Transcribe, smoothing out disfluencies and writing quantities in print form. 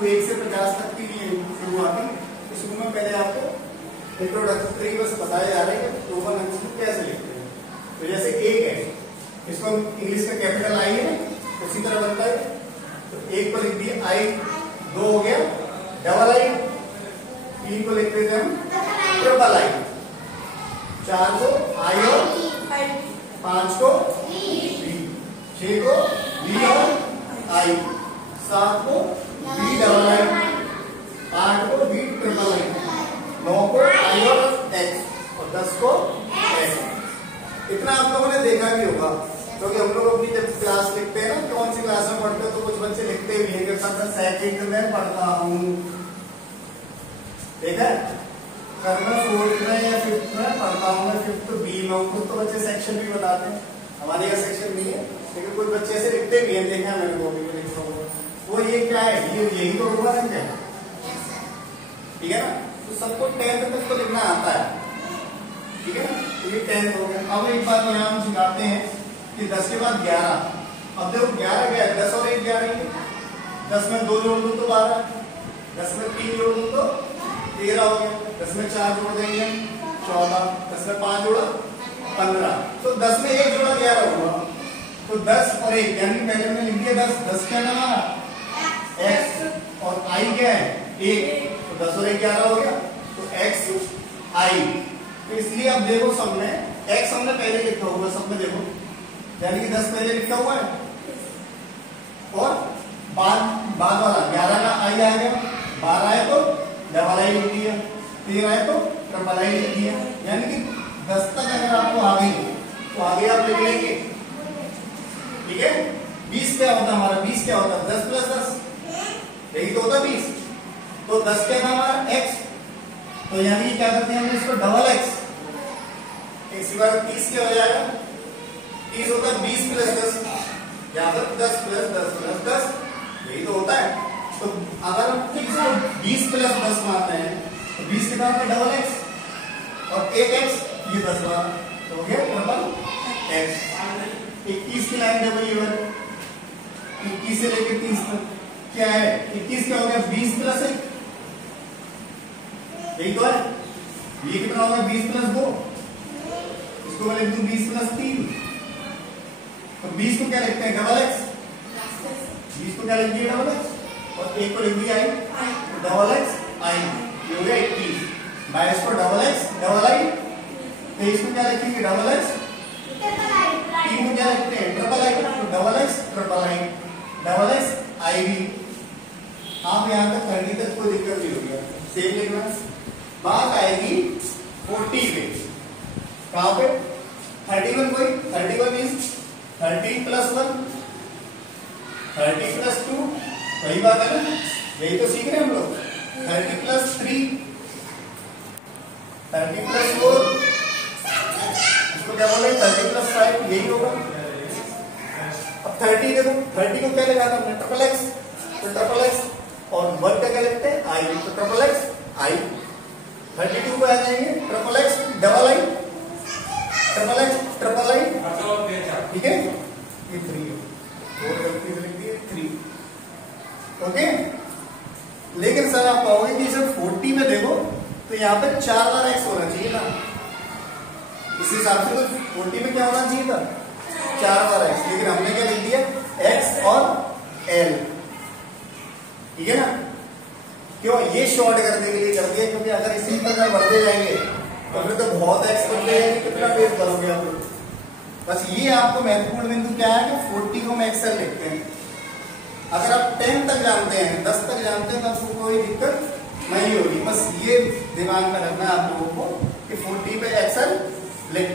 To 1 से 50 तक की शुरुआती, तो शुरू में पहले आपको इंट्रोडक्टरी बस बताया जा रहा है कि रोमन नंबर्स को कैसे लिखते हैं। तो जैसे 1 है, इसको हम इंग्लिश का कैपिटल आई है, उसी तरह बनता है। तो 1 को लिख दिए आई, 2 हो गया डबल आई, 3 को लिख देते हम ट्रिपल आई, 4 को आई और 5 को वी, 6 को वी और आई, 7 को वी डबल आई, 8 को वी ट्रिपल आई, 9 को आई और एक्स और 10 को एक्स। इतना आप लोगों ने देखा भी होगा, क्योंकि हम लोग अपनी जब क्लास लिखते हैं ना, कौन सी क्लास में पढ़ते हो, तो कुछ बच्चे लिखते भी हैं कि सर सेकंड में पढ़ता हूँ, देखा है सर मैं 4th में या 5th में पढ़ता हूँ, मैं 5th बी में हूँ। तो बच्चे सेक्शन भी बताते हैं, हमारे यहाँ सेक्शन नहीं है, लेकिन कुछ बच्चे ऐसे लिखते भी हैं, देखा है मैंने वो भी लिखता हूँ। वो ये क्या है, ये यही तो होगा ना, क्या ठीक है ना। तो सबको 10th तक तो लिखना आता है, ठीक है ना। तो ये 10th हो गया। अब एक बात यहाँ हम सिखाते हैं कि 10 के बाद 11। अब देखो 11 क्या है, 10 और 1 11 ही, 10 में 2 जोड़ दो तो 12, 10 में 3 जोड़ दो तो 13 हो गया, 10 में 4 जोड़ देंगे 14, 10 में 5 जोड़ा 15, तो 10 में 1 जोड़ा 11 हुआ। तो 10 और 1 यानी पहले हमने लिख दिया 10, 10 क्या ना एक्स और आई क्या है 1, तो 10 और 1 11 हो गया, तो एक्स आई। तो इसलिए अब देखो सब में एक्स हमने पहले लिखा हुआ है, सब में देखो, यानी कि 10 पहले लिखा हुआ है और बाद वाला 11 का आई आ गया, 12 है तो डबल आई लिख दिया, 13 है तो ट्रिपल आई लिख दिया, यानी कि 10 तक अगर आपको आ गई तो आगे आप लिख लेंगे, ठीक है। 20 क्या होता है हमारा, 20 क्या होता है 10 प्लस 10, यही तो होता है 20। तो 10 क्या था हमारा एक्स, तो यानी क्या करते हैं हम इसको डबल एक्स, इसी बार 30 क्या हो जाएगा, 30 होता है 20 प्लस 10, यहाँ पर 10 प्लस 10 प्लस 10, यही तो होता है। तो अगर हम 30 को 20 प्लस 10 मानते हैं तो 20 के बाद में डबल एक्स और 1 एक्स, ये 10 बार तो हो गया ट्रिपल एक्स। 21 की लाइन देखो, ये 21 से लेकर 30 तक क्या है, 21 क्या हो गया 20 प्लस 1, यही तो है। ये कितना होगा 20 प्लस 2, इसको मैं लिख दूं 20 प्लस 3, तो 20 को क्या लिखते हैं डबल एक्स, 20 को क्या लिख दिया डबल एक्स और 1 को लिख दिया आई, तो डबल एक्स आई, ये हो गया 21। 22 को डबल एक्स डबल आई, 23 को क्या लिखेंगे डबल एक्स, 3 को क्या लिखते हैं ट्रिपल आई, तो double X triple I, double X I भी। आप यहाँ तक 30 तक कोई दिक्कत नहीं होगी, सेम लिखना। बात आएगी 40 पे, कहां पे 31, कोई 31 इज 30 प्लस 1, 30 प्लस 2, वही बात है ना, यही तो सीख रहे हैं हम लोग। 30 प्लस 3, 30 प्लस 4, इसको क्या बोले 30 प्लस 5, यही होगा। अब 30 देखो, 30 को क्या लगा था हमने ट्रिपल एक्स, तो ट्रिपल एक्स और 1 का क्या लिखते हैं आई, तो ट्रिपल एक्स आई। 32 को आ जाएंगे ट्रिपल एक्स डबल आई, ट्रिपल एक्स ट्रिपल आई, ठीक है। ये 3 है, और गलती से लिख दिए 3, ओके। लेकिन सर आप कहोगे कि सर 40 में देखो तो यहाँ पे 4 बार एक्स होना चाहिए था, इस हिसाब से तो 40 में क्या होना चाहिए था 4 बार एक्स, लेकिन हमने क्या लिख दिया एक्स और एल, ठीक है ना। क्यों, ये शॉर्ट करने के लिए कर दिया, क्योंकि अगर इसी प्रकार बढ़ते जाएंगे तो फिर तो बहुत एक्स बनते जाएंगे, कितना पेज करोगे आप लोग। बस ये आपको महत्वपूर्ण बिंदु क्या है कि 40 को हम एक्सएल लिखते हैं। अगर आप 10 तक जानते हैं, 10 तक जानते हैं, तो आपको कोई दिक्कत नहीं होगी। बस ये दिमाग में रखना है आप लोगों को कि 40 पे एक्सएल लिख